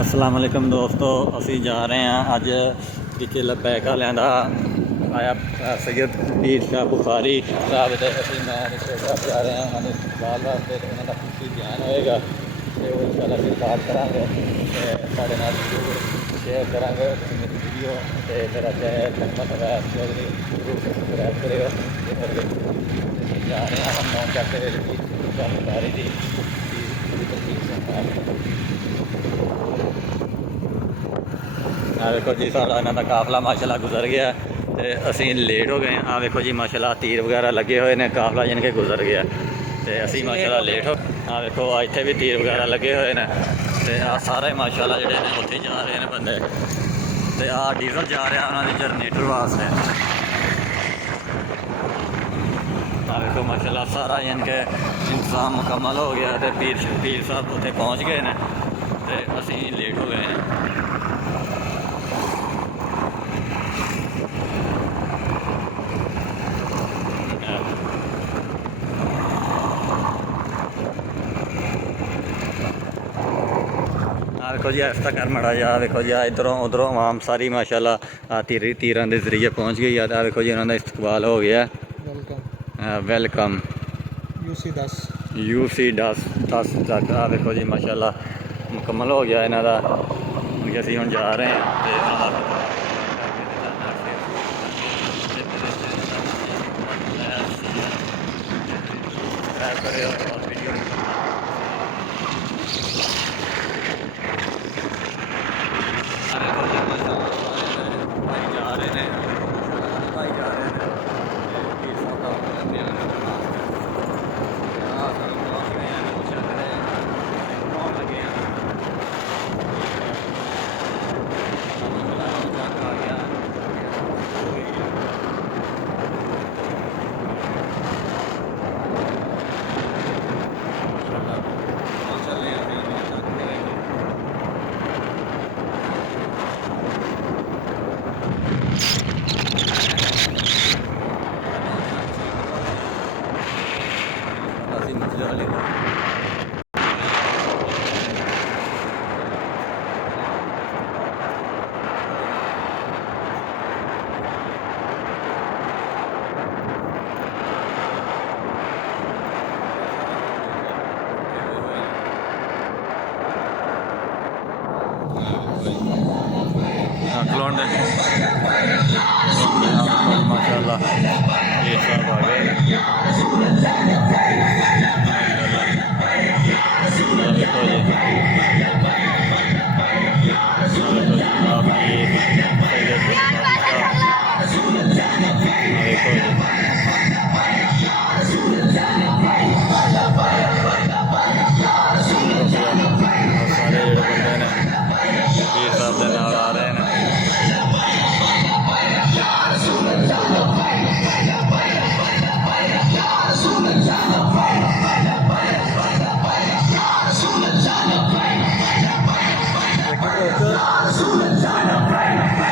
السلام علیکم دوستو، اسی جا رہے ہیں اج ٹیچے لبیک والوں کا آیا سید پیر شاہ بخاری صاحب کے میں رشتے صاحب جا رہے ہیں انہوں نے استقبال واسطے انہوں کا خصوصی بیان ہوئے گا تو وہ ان شاء اللہ استقبال کریں گے سارے شیئر کریں گے میری ویڈیو تو میرا چینل محمد اویس چودھری ضرور سبسکرائب کرے گا جا رہے ہیں ہم نو چک شاہ بخاری کی دیکھو جی سارا یہاں کا قافلہ ماشاء اللہ گزر گیا تو اسی لیٹ ہو گئے ہاں دیکھو جی ماشاء اللہ تیر وغیرہ لگے ہوئے نے قافلہ جن کے گزر گیا تو اسی ماشاء اللہ لیٹ ہو ہاں دیکھو اتنے بھی تیر وغیرہ لگے ہوئے ہیں تو آ سارے ماشاء اللہ جڑے نے اتنے جا رہے ہیں بندے تو آ ڈیزل جا رہا انہوں نے جنریٹر واسطے ہاں دیکھو ماشاء اللہ سارا یعنی کہ انتظام مکمل ہو گیا تو پیر صاحب اتنے پہنچ گئے ہیں تو اسی لیٹ ہو گئے ہیں دیکھو جی ایسا کر مڑا جا دیکھو جی ادھروں ادھروں عوام ساری ماشاء اللہ تیران کے ذریعے پہنچ گئی ہے دیکھو جی انہوں کا استقبال ہو گیا ویلکم یو سی 10 تک دیکھو جی ماشاء اللہ مکمل ہو گیا یہاں کا اسی ہوں جا رہے ہیں ماشاء اللہ یہ صاحب آ گئے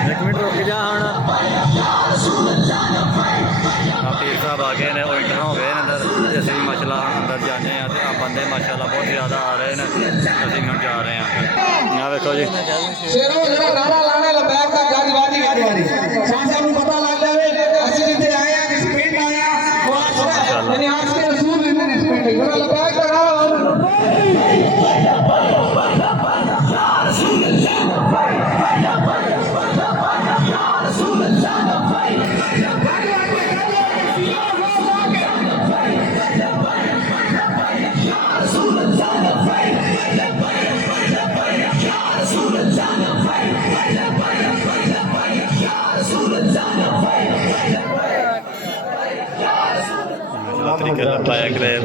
ایک منٹ رک جا ہوں پیر صاحب آ گئے وہ انٹر ہو گئے اندر اسی بھی ماشاء اللہ اندر جانے ہیں بندے ماشاء اللہ بہت زیادہ آ رہے ہیں اسی ہوں جا رہے ہیں یہاں دیکھو جی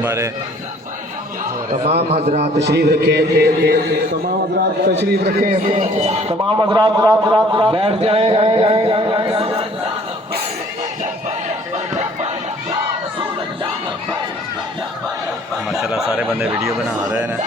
بارے تمام حضرات تشریف رکھیں تمام حضرات بیٹھ جائیں ماشاء اللہ سارے بندے ویڈیو بنا رہے ہیں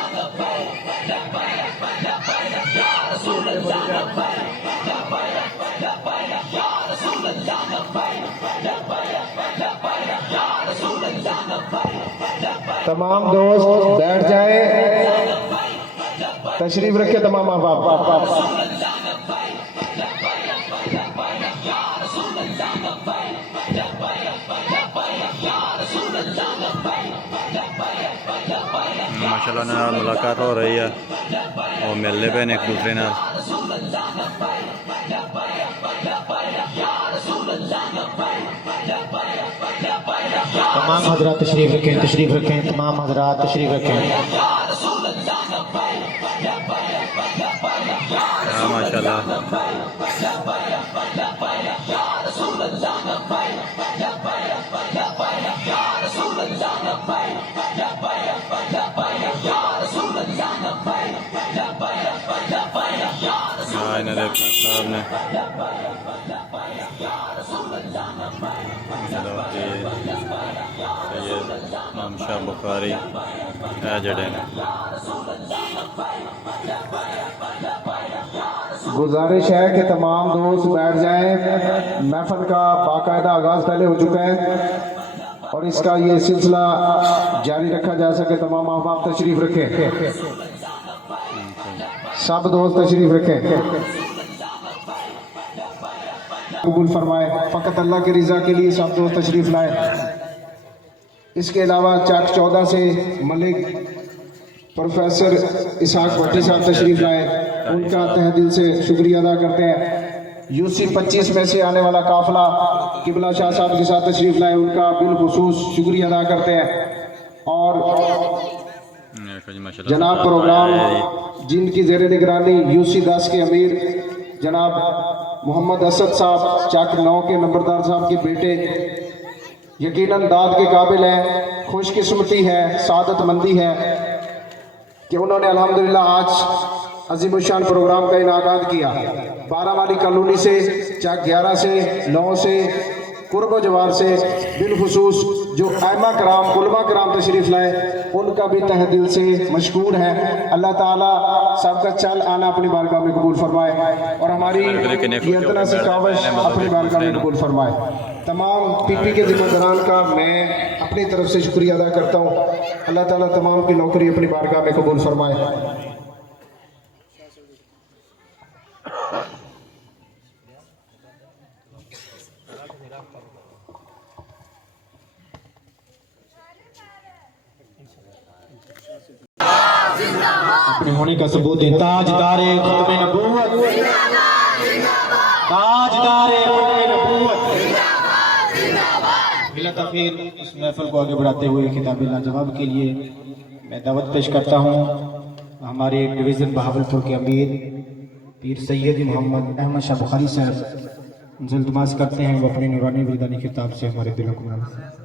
تمام دوست بیٹھ جائیں. تشریف رکھے تمام احباب. ماشاء اللہ ملاقات ہو رہی ہے اور ملنے پہ ایک دوسرے نال. تمام حضرات تشریف رکھیں, تشریف رکھیں, تمام حضرات تشریف رکھیں. ماشاء اللہ صاحب نے سید امام شاہ بخاری جڑے نے. گزارش ہے کہ تمام دوست بیٹھ جائیں. محفل کا باقاعدہ آغاز پہلے ہو چکا ہے اور اس کا یہ سلسلہ جاری رکھا جا سکے. تمام احباب تشریف رکھیں, سب دوست تشریف رکھیں. قبول فرمائے. فقط اللہ کی رضا کے لیے سب دوست تشریف لائیں. اس کے علاوہ چک 14 سے ملک پروفیسر اسحاق بھٹی صاحب تشریف لائے. ان کا تہ دل سے شکریہ ادا کرتے ہیں. یوسی 25 میں سے آنے والا قافلہ قبلہ شاہ صاحب کے ساتھ تشریف لائے. ان کا بالخصوص شکریہ ادا کرتے ہیں. اور جناب پروگرام جن کی زیر نگرانی یوسی 10 کے امیر جناب محمد اسد صاحب چک 9 کے نمبردار صاحب کے بیٹے یقیناً داد کے قابل ہیں. خوش قسمتی ہے, سعادت مندی ہے کہ انہوں نے الحمدللہ آج عظیم الشان پروگرام کا انعقاد کیا. 12 والی کالونی سے, چک 11 سے, 9 سے, قرب و جوار سے, بالخصوص جو ائمہ کرام علماء کرام تشریف لائے ان کا بھی تہ دل سے مشکور ہے. اللہ تعالیٰ سب کا چل آنا اپنی بارگاہ میں قبول فرمائے اور ہماری یہ اتنا سی کاوش اپنی بارگاہ میں قبول فرمائے. تمام پی پی کے ذمہ داران کا میں اپنی طرف سے شکریہ ادا کرتا ہوں. اللہ تعالیٰ تمام کی نوکری اپنی بارگاہ میں قبول فرمائے. اپنے ہونے کا ثبوت ہے. تاجدار ختم نبوت, تاجدار ختم نبوت. بلا تاخیر اس محفل کو آگے بڑھاتے ہوئے خطاب لاجواب کے لیے میں دعوت پیش کرتا ہوں ہمارے ڈویژن بہاولپور کے امیر پیر سید محمد احمد شاہ بخاری صاحب. ان سے التماس کرتے ہیں وہ اپنی نورانی وجدانی خطاب سے ہمارے دلوں کو بنائیں.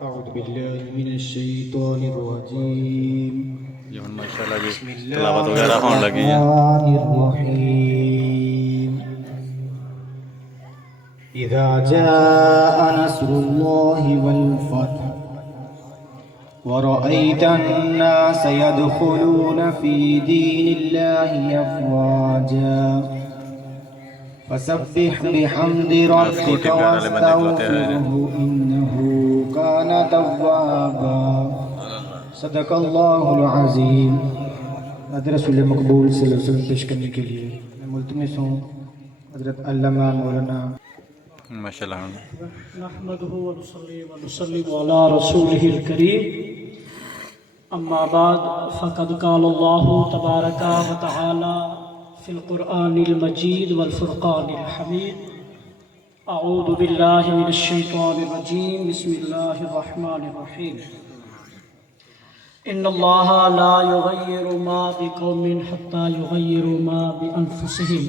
اعوذ باللہ من الشیطان الرجیم. ماشاءاللہ جی تلاوت وغیرہ ہونے لگی ہے. اذا جاء نصر اللہ والفتح ورأيت الناس يدخلون في دين الله أفواجا فسبح بحمد ربك واستغفره إنه كان توابا. صدق اللہ العظیم. حضرت رسول مقبول صلی اللہ علیہ وسلم پیش کرنے کے لیے میں ملتمس ہوں حضرت علامہ مولانا ماشاءاللہ. نحمده ونصلي ونسلم على رسوله الكريم. اما بعد فقد قال الله تبارك وتعالى في القرآن المجيد والفرقان الحميد. اعوذ بالله من الشيطان الرجيم. بسم الله الرحمن الرحيم. ان الله لا يغير ما بقوم حتى يغيروا ما بأنفسهم.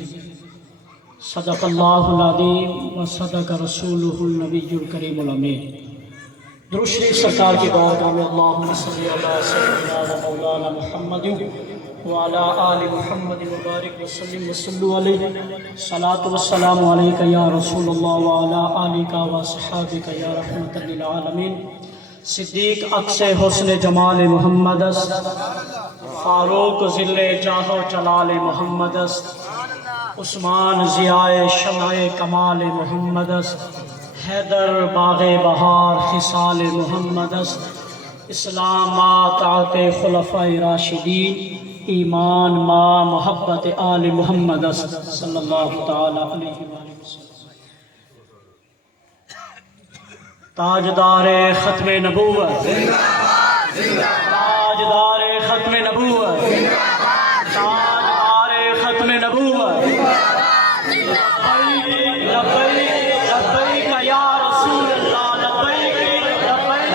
صدق اللہ العظیم و صدق رسولہ النبی الکریم الامین. درود شریف سرکار کی بارگاہ میں اللہم صلی علی سیدنا و مولانا محمد وعلی آل محمد مبارک وسلم وصلوا علیہ. صلاۃ والسلام علیک یا رسول اللہ وعلی آلک و صحابک یا رحمت للعالمین. صدیق عکس حسن جمال محمد است, فاروق ذل جاہ و جلال محمد است, عثمان ضیائے شمع کمال محمد است، حیدر باغ بہار خصال محمد است، اسلام ما طاعت خلفاء راشدین، ایمان ما محبت آل محمد است صلی اللہ تعالی علیہ وآلہ وسلم۔ تاجدار ختم نبوت، تاجدار ختم نبوت، تاجدار ختم نبوت، لبیک لبیک لبیک یا رسول اللہ، لبیک لبیک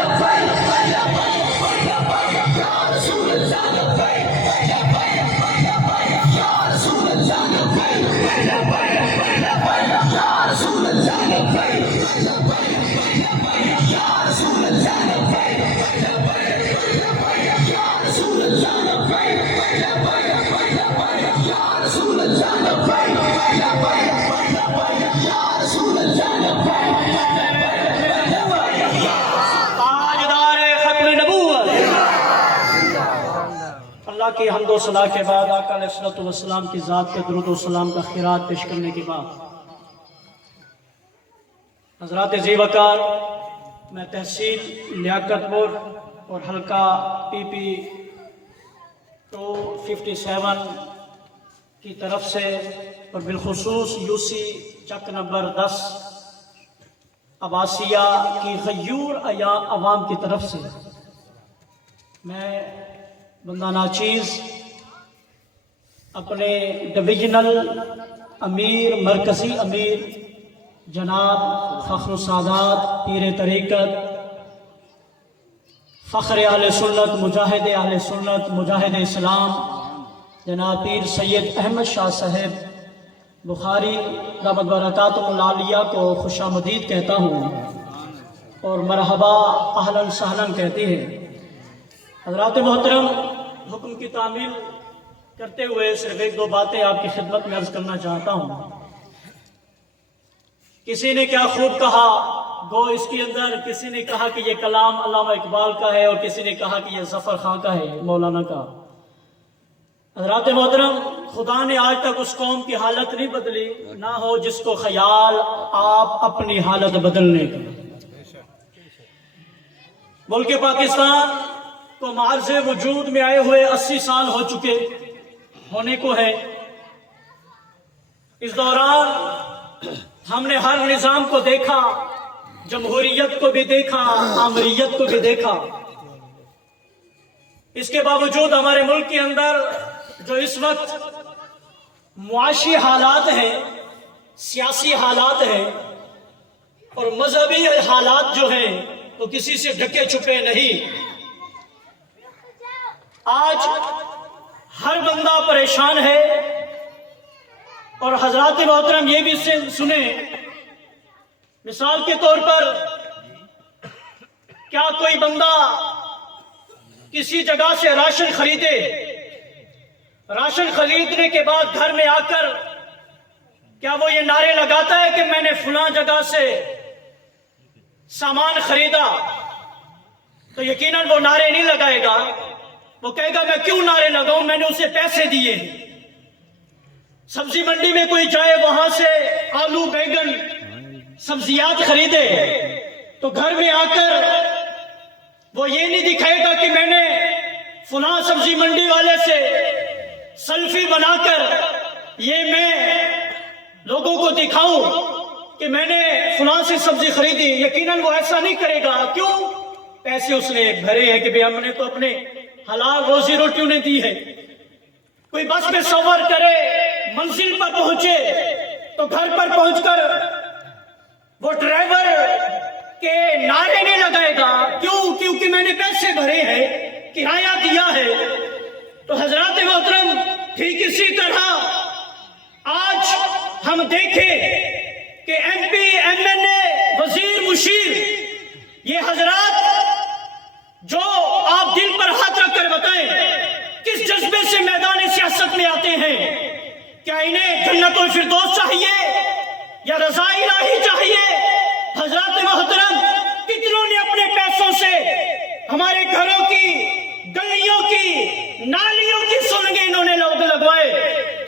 اللہ کی حمد و ثنا کے بعد آقا علیہ الصلوۃ والسلام کی ذات کے درود و سلام کا خیرات پیش کرنے کے بعد حضرات ذی وقار، میں تحصیل لیاقت پور اور حلقہ پی پی 257 کی طرف سے اور بالخصوص یو سی چک نمبر 10 عباسیہ کی غیور عوام کی طرف سے میں بندہ ناچیز اپنے ڈویژنل امیر، مرکزی امیر جناب فخر السادات پیر طریقت، فخر اہل سنت، مجاہد اہل سنت، مجاہد اسلام جناب پیر سید احمد شاہ صاحب بخاری دامت برکاتہ العالیہ کو خوش آمدید کہتا ہوں اور مرحبا اہلاً سہلاً کہتے ہیں۔ حضرات محترم، حکم کی تعمیل کرتے ہوئے صرف ایک دو باتیں آپ کی خدمت میں عرض کرنا چاہتا ہوں۔ کسی نے کیا خوب کہا، گو اس کے اندر کسی نے کہا کہ یہ کلام علامہ اقبال کا ہے اور کسی نے کہا کہ یہ ظفر خان کا ہے، مولانا کا۔ حضرات محترم، خدا نے آج تک اس قوم کی حالت نہیں بدلی، نہ ہو جس کو خیال آپ اپنی حالت بدلنے کا۔ ملک پاکستان کو معرض وجود میں آئے ہوئے 80 سال ہو چکے ہونے کو ہے۔ اس دوران ہم نے ہر نظام کو دیکھا، جمہوریت کو بھی دیکھا، آمریت کو بھی دیکھا۔ اس کے باوجود ہمارے ملک کے اندر جو اس وقت معاشی حالات ہیں، سیاسی حالات ہیں اور مذہبی حالات جو ہیں وہ کسی سے ڈھکے چھپے نہیں۔ آج ہر بندہ پریشان ہے اور حضرات محترم یہ بھی سنیں، مثال کے طور پر کیا کوئی بندہ کسی جگہ سے راشن خریدے، راشن خریدنے کے بعد گھر میں آ کر کیا وہ یہ نعرے لگاتا ہے کہ میں نے فلاں جگہ سے سامان خریدا؟ تو یقیناً وہ نعرے نہیں لگائے گا، وہ کہے گا میں کیوں نعرے لگاؤں، میں نے اسے پیسے دیے۔ سبزی منڈی میں کوئی جائے، وہاں سے آلو بیگن سبزیات خریدے تو گھر میں آ کر وہ یہ نہیں دکھائے گا کہ میں نے فلاں سبزی منڈی والے سے سیلفی بنا کر یہ میں لوگوں کو دکھاؤں کہ میں نے فلاں سے سبزی خریدی۔ یقیناً وہ ایسا نہیں کرے گا۔ کیوں؟ پیسے اس نے بھرے ہیں کہ بھئی ہم نے تو اپنے حلال روزی روٹی انہیں دی ہے۔ کوئی بس میں سفر کرے، منزل پر پہنچے تو گھر پر پہنچ کر وہ ڈرائیور کے نعرے نہیں لگائے گا۔ کیوں؟ کیونکہ میں نے پیسے بھرے ہیں، کرایہ دیا ہے۔ تو حضرات محترم، ٹھیک اسی طرح آج ہم دیکھیں کہ ایم پی، ایم این اے، وزیر، مشیر، یہ حضرات جو آپ دل پر ہاتھ رکھ کر بتائیں کس جذبے سے میدان سیاست میں آتے ہیں؟ کیا انہیں جنت الفردوس چاہیے یا رضا الہی چاہیے؟ حضرات محترم، کتنوں نے اپنے پیسوں سے ہمارے گھروں کی، گلیوں کی، نالیوں کی سرنگیں انہوں نے لوگ لگوائے۔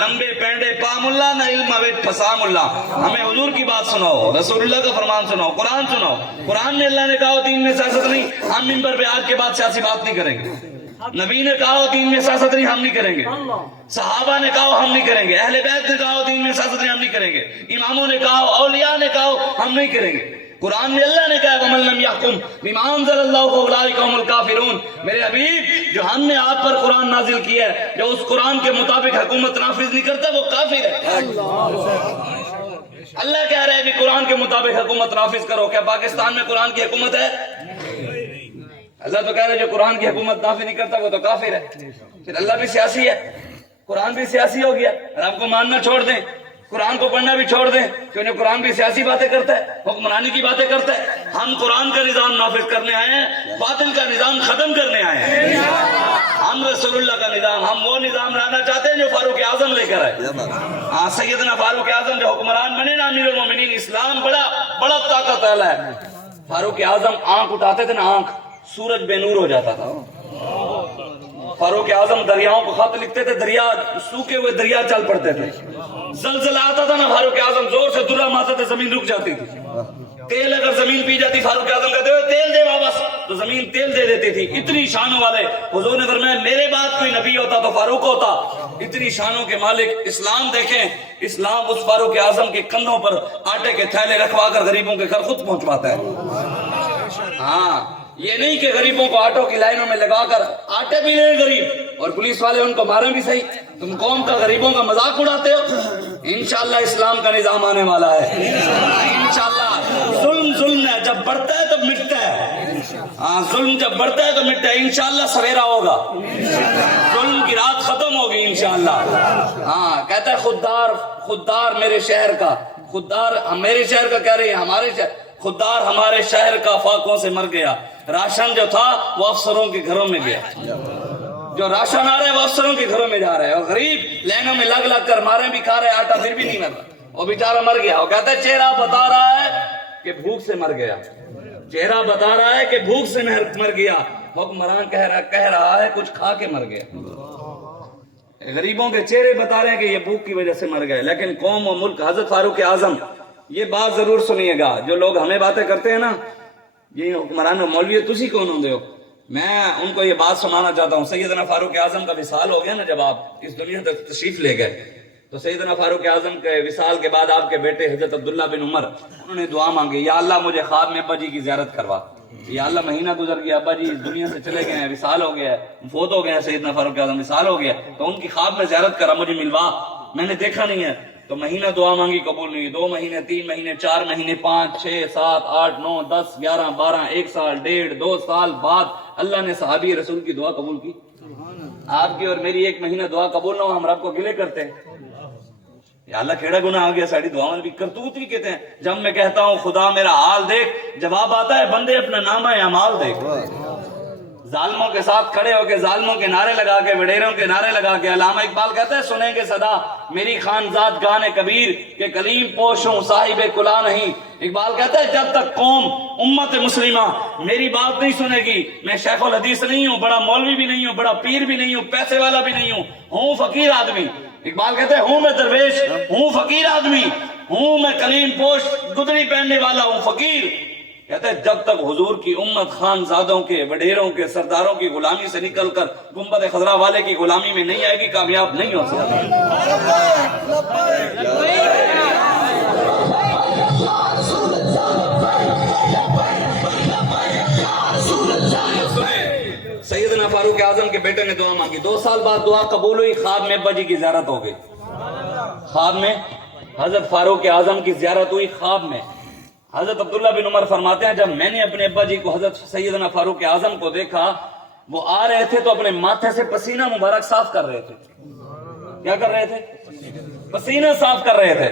لمبے پینڈے پا ملا، نہ علم اویت پھسا ملا. ہمیں حضور کی بات سناؤ، رسول اللہ کا فرمان سناؤ، قرآن سناؤ. قرآن میں اللہ نے کہا دین میں سیاست نہیں، ہم ممبر پہ آج کے بعد سیاسی بات نہیں کریں گے. نبی نے کہا دین میں سیاست نہیں، ہم نہیں کریں گے. صحابہ نے کہا ہم نہیں کریں گے. اہل بیت نے کہا دین میں سیاست نہیں، ہم نہیں کریں گے. اماموں نے کہا، اولیاء نے کہا ہم نہیں کریں گے. قرآن میں اللہ نے کہا وَمَن لَمْ يَحْكُمْ بِمَا أَنزَلَ اللَّهُ فَأُولَٰئِكَ هُمُ الْكَافِرُونَ. میرے حبیب، جو ہم نے آپ پر قرآن نازل کیا ہے، جو اس قرآن کے مطابق حکومت نافذ نہیں کرتا وہ کافر ہے. اللہ کہہ رہے ہیں کہ قرآن کے مطابق حکومت نافذ کرو. کیا پاکستان میں قرآن کی حکومت ہے؟ اللہ تو کہہ رہے جو قرآن کی حکومت نافذ نہیں کرتا وہ تو کافر ہے. پھر اللہ بھی سیاسی ہے، قرآن بھی سیاسی ہو گیا. اور آپ کو ماننا چھوڑ دیں، قرآن کو پڑھنا بھی چھوڑ دیں، کیونکہ قرآن بھی سیاسی باتیں کرتا ہے، حکمرانی کی باتیں کرتا ہے. ہم قرآن کا نظام نافذ کرنے آئے ہیں، باطل کا نظام ختم کرنے آئے ہیں. ہم رسول اللہ کا نظام، ہم وہ نظام لانا چاہتے ہیں جو فاروق اعظم لے کر آئے. ہاں، سیدنا فاروق اعظم جو حکمران بنے نا، امیر المومنین، اسلام بڑا طاقت والا ہے. فاروق اعظم آنکھ اٹھاتے تھے نا، آنکھ سورج بے نور ہو جاتا تھا. فاروق اعظم دریاؤں کو خط لکھتے تھے، دریا سوکھے ہوئے دریا چل پڑتے تھے. زلزلہ آتا تھا نا، فاروق اعظم زور سے درہ مارتے تھے، زمین رک جاتی تھی. تیل اگر زمین پی جاتی، فاروق اعظم کہتے ہوئے تیل دے واپس، تو زمین تیل دے دیتی تھی. اتنی شانوں والے حضور نے فرمایا میرے بعد کوئی نبی ہوتا تو فاروق ہوتا. اتنی شانوں کے مالک. اسلام دیکھیں، اسلام اس فاروق اعظم کے کندھوں پر آٹے کے تھیلے رکھوا کر غریبوں کے گھر خود پہنچواتا ہے. ہاں، یہ نہیں کہ غریبوں کو آٹوں کی لائنوں میں لگا کر آٹے بھی لیں غریب اور پولیس والے ان کو ماریں بھی صحیح. تم قوم کا غریبوں کا مذاق اڑاتے ہو. انشاءاللہ اسلام کا نظام آنے والا ہے. انشاءاللہ ظلم ہے، جب بڑھتا ہے تب مٹتا ہے. ہاں، ظلم جب بڑھتا ہے تو مٹتا ہے. انشاءاللہ سویرا ہوگا، ظلم کی رات ختم ہوگی انشاءاللہ. ہاں، کہتا ہے خوددار میرے شہر کا، خوددار میرے شہر کا کہہ رہی ہے، ہمارے شہر، خوددار ہمارے شہر کا فاقوں سے مر گیا. راشن جو تھا وہ افسروں کے گھروں میں گیا. جو راشن آ رہا ہے وہ افسروں کے گھروں میں جا رہا ہے. اور غریب لائنوں میں لگ کر مارے بھی کھا رہے، آٹا پھر بھی نہیں مر رہا. وہ بیچارہ مر گیا. وہ کہتا ہے چہرہ بتا رہا ہے کہ بھوک سے مر گیا. چہرہ بتا رہا ہے کہ بھوک سے مر گیا. حکمران کہہ رہا ہے کچھ کھا کے مر گیا. غریبوں کے چہرے بتا رہے ہیں کہ یہ بھوک کی وجہ سے مر گئے. لیکن قوم و ملک، حضرت فاروق اعظم، یہ بات ضرور سنیے گا. جو لوگ ہمیں باتیں کرتے ہیں نا، یہ حکمران و مولوی تسی کون ہوں ہو، میں ان کو یہ بات سنانا چاہتا ہوں. سیدنا فاروق اعظم کا وصال ہو گیا نا، جب آپ اس دنیا تک تشریف لے گئے، تو سیدنا فاروق اعظم کے وصال کے بعد آپ کے بیٹے حضرت عبداللہ بن عمر، انہوں نے دعا مانگی، یا اللہ مجھے خواب میں ابا جی کی زیارت کروا. یا اللہ مہینہ گزر گیا، ابا جی اس دنیا سے چلے گئے ہیں، وصال ہو گیا ہے، فوت ہو گئے ہیں، سیدنا فاروق اعظم وصال ہو گیا، تو ان کی خواب میں زیارت کرا، مجھے ملوا، میں نے دیکھا نہیں ہے. تو مہینہ دعا مانگی، قبول نہیں. 2 مہینے، 3 مہینے، 4 مہینے، 5، 6، 7، 8، 9، 10، 11، 12، 1 سال، 1.5، 2 سال بعد اللہ نے صحابی رسول کی دعا قبول کی. آپ کی اور میری 1 مہینہ دعا قبول نہ ہو، ہم رب کو گلے کرتے ہیں. یا اللہ کھیڑا گناہ آ گیا، ساری دعاؤں بھی کرتوت ہی کہتے ہیں. جب میں کہتا ہوں خدا میرا حال دیکھ، جواب آتا ہے بندے اپنا نامہ اعمال دیکھ. ظالموں کے ساتھ کھڑے ہو کے، ظالموں کے نعرے لگا کے، وڈیروں کے نعرے لگا کے. علامہ اقبال کہتا ہے سنیں گے صدا میری خانزاد گانے کبیر کہ کلیم پوش ہوں صاحب کلا نہیں. اقبال کہتا ہے جب تک قوم امت مسلمہ میری بات نہیں سنے گی، میں شیخ الحدیث نہیں ہوں، بڑا مولوی بھی نہیں ہوں، بڑا پیر بھی نہیں ہوں، پیسے والا بھی نہیں ہوں فقیر آدمی. اقبال کہتے ہیں ہوں میں درویش، ہوں فقیر آدمی، ہوں میں کلیم پوش گدڑی پہننے والا ہوں فقیر. کہتے ہیں جب تک حضور کی امت خانزادوں کے، وڈیروں کے، سرداروں کی غلامی سے نکل کر گنبد خضرا والے کی غلامی میں نہیں آئے گی، کامیاب نہیں ہو سکتی. سیدنا فاروق اعظم کے بیٹے نے دعا مانگی، 2 سال بعد دعا قبول ہوئی. خواب میں ابا جی کی زیارت ہو گئی. خواب میں حضرت فاروق اعظم کی زیارت ہوئی خواب میں. حضرت عبداللہ بن عمر فرماتے ہیں جب میں نے اپنے ابا جی کو، حضرت سیدنا فاروق اعظم کو دیکھا، وہ آ رہے تھے تو اپنے ماتھے سے پسینہ مبارک صاف کر رہے تھے. کیا کر رہے تھے؟ پسینہ صاف کر رہے تھے.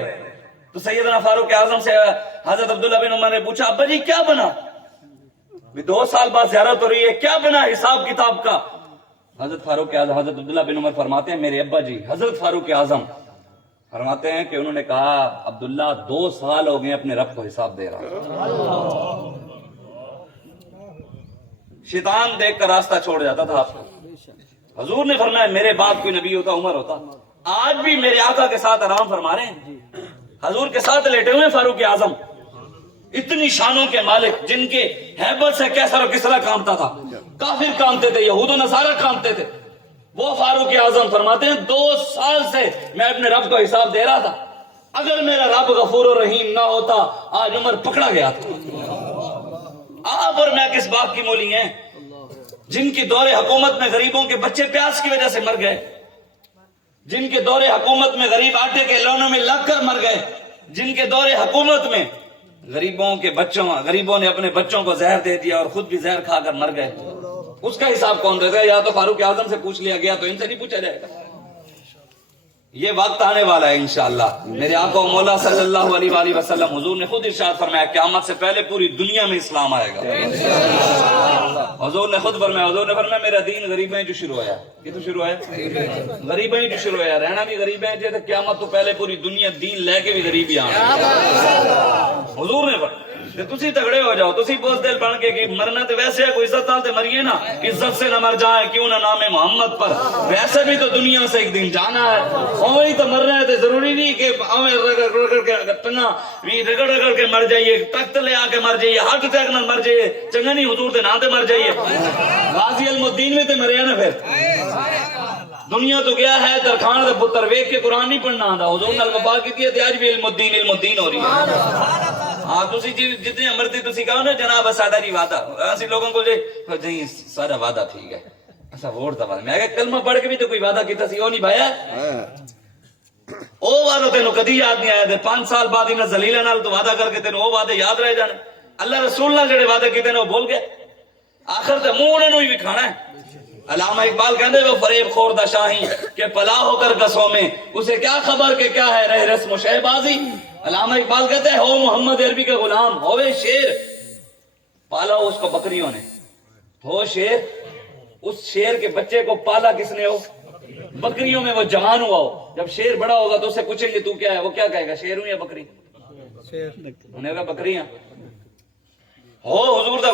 تو سیدنا فاروق اعظم سے حضرت عبداللہ بن عمر نے پوچھا ابا جی کیا بنا؟ 2 سال بعد زیارت ہو رہی ہے، کیا بنا حساب کتاب کا؟ حضرت فاروق اعظم، حضرت عبداللہ بن عمر فرماتے ہیں میرے ابا جی حضرت فاروق اعظم فرماتے ہیں کہ انہوں نے کہا عبداللہ 2 سال ہو گئے اپنے رب کو حساب دے رہا. شیطان دیکھ کر راستہ چھوڑ جاتا تھا آپ کو. حضور نے فرمایا میرے بعد کوئی نبی ہوتا عمر ہوتا. آج بھی میرے آقا کے ساتھ آرام فرما رہے ہیں, حضور کے ساتھ لیٹے ہوئے فاروق اعظم, اتنی شانوں کے مالک جن کے ہیبت سے کیسر و کسرا کامتا تھا, کافر کامتے تھے, یہود و نصارہ کامتے تھے. وہ فاروق اعظم فرماتے ہیں 2 سال سے میں اپنے رب کا حساب دے رہا تھا, اگر میرا رب غفور و رحیم نہ ہوتا آج عمر پکڑا گیا تھا. آپ اور میں کس بات کی مولی ہیں جن کی دور حکومت میں غریبوں کے بچے پیاس کی وجہ سے مر گئے, جن کے دور حکومت میں غریب آٹے کے لونوں میں لگ کر مر گئے, جن کے دور حکومت میں غریبوں نے اپنے بچوں کو زہر دے دیا اور خود بھی زہر کھا کر مر گئے. اس کا حساب کون دے گا؟ یا تو فاروق اعظم سے پوچھ لیا گیا, تو ان سے نہیں پوچھا جائے گا. یہ وقت آنے والا ہے انشاءاللہ. میرے آقا و مولا صلی اللہ علیہ وآلہ وسلم حضور نے خود ارشاد فرمایا قیامت سے پہلے پوری دنیا میں اسلام آئے گا. حضور نے خود فرمایا میرا دین غریب ہیں جو شروع ہوا ہے. یہ تو شروع ہے غریب ہیں جو شروع ہے, رہنا بھی غریب ہیں جیسے قیامت تو پہلے پوری دنیا دین لے کے بھی غریب ہی آنا. حضور نے فرمایا تسی تگڑے ہو جاؤ, تسی بوجھ دل بن کے کہ مرنا تو ویسے ہے, کوئی عزت نال تے مریے نا, عزت سے نہ مر جائیں کیوں نہ نام محمد پر, ویسے بھی تو دنیا سے ایک دن جانا ہے. اوہی تو مرنا ہے, تو ضروری نہیں کہ ہمیں رگڑ کے ٹنگا بھی رگڑ کے مر جائیے, تخت لے آ کے مر جائیے, ہارٹ اٹیک نہ مر جائیے, چنگا نہیں حضور تے نہ تے مر جائیے. غازی الدین میں تے مریا نا, پھر دنیا تو گیا ہے درخان دے پتر, ویکھ کے قرآن نہیں پڑھنا آندا. حضور نے وفا کی ہے, آج بھی علم الدین ہو رہی ہے. ہاں تسی جتنے مرضی تسی کہو نا جناب ساڈا نہیں وعدہ, اسی لوگوں کو جی سارا وعدہ ٹھیک ہے, ایسا ووٹ دا وعدہ. میں کہ کلمہ پڑھ کے بھی تو کوئی وعدہ کیتا سی, او نہیں بھایا او وعدہ تینوں کدی یاد نہیں آیا. 5 سال بعد انہاں ذلیلاں نال تو وعدہ کر کے تینوں او وعدے یاد رہ جانے. اللہ رسول نال جڑے وعدے کیتے نے وہ بھول گئے, آخر تے منہ انہاں نوں ہی کھانا ہے. علامہ اقبال کہندے وہ فریب خور دا شاہی کہ پلا ہو کر گسوں میں, اسے کیا خبر کہ کیا ہے رہ رسم و شہبازی. علامہ اقبال کہتے ہیں ہو محمد عربی کا غلام, ہوئے شیر پالا اس کو بکریوں نے, ہو شیر اس شیر کے بچے کو پالا کس نے؟ ہو بکریوں میں. وہ جوان ہوا ہو, جب شیر بڑا ہوگا تو اسے پوچھیں گے تو کیا ہے, وہ کیا کہے گا شیر ہوں یا بکری؟ انہیں کہا بکریاں. ہو حضور دا